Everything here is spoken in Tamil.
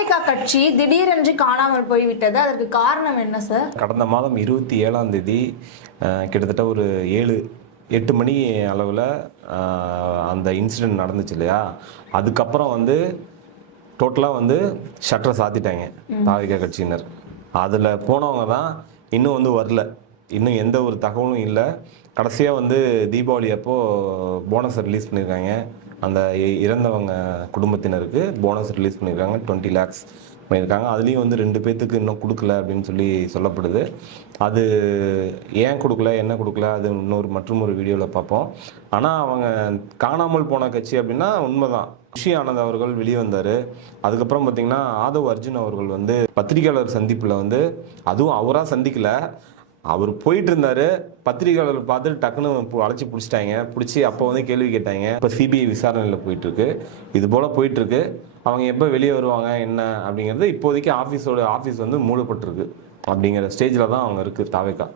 தாவேகா கட்சி திடீரென்று காணாமல் போய்விட்டது. அதற்கு காரணம் என்ன சார்? கடந்த மாதம் 27ஆம் தேதி கிட்டத்தட்ட ஒரு 7-8 மணி அளவில் அந்த இன்சிடெண்ட் நடந்துச்சு இல்லையா? அதுக்கப்புறம் வந்து டோட்டலாக வந்து ஷட்டரை சாத்திட்டாங்க தாவேகா கட்சியினர். அதில் போனவங்க தான் இன்னும் வந்து வரல, இன்னும் எந்த ஒரு தகவலும் இல்லை. கடைசியாக வந்து தீபாவளி அப்போது போனஸ் ரிலீஸ் பண்ணியிருக்காங்க. அந்த இறந்தவங்க குடும்பத்தினருக்கு போனஸ் ரிலீஸ் பண்ணியிருக்காங்க, 20 lakhs பண்ணியிருக்காங்க. அதுலேயும் வந்து 2 பேர்த்துக்கு இன்னும் கொடுக்கல அப்படின்னு சொல்லி சொல்லப்படுது. அது ஏன் கொடுக்கல, என்ன கொடுக்கல, அது மற்றொரு வீடியோவில் பார்ப்போம். ஆனால் அவங்க காணாமல் போன கட்சி அப்படின்னா உண்மைதான். குஷி ஆனந்த் அவர்கள் வெளியே வந்தார். அதுக்கப்புறம் பார்த்திங்கன்னா ஆதவ் அர்ஜுன் அவர்கள் வந்து பத்திரிகையாளர் சந்திப்பில் வந்து, அதுவும் அவராக சந்திக்கலை, அவர் போயிட்டு இருந்தார், பத்திரிகையாளர் பார்த்துட்டு டக்குன்னு அழைச்சி பிடிச்சிட்டாங்க. பிடிச்சி அப்போ வந்து கேள்வி கேட்டாங்க. இப்போ சிபிஐ விசாரணையில் போயிட்டுருக்கு. இது போல் போயிட்டுருக்கு. அவங்க எப்போ வெளியே வருவாங்க என்ன அப்படிங்கிறது இப்போதைக்கு ஆஃபீஸ் வந்து மூடப்பட்டிருக்கு அப்படிங்கிற ஸ்டேஜில் தான் அவங்க இருக்குது தாவேகா.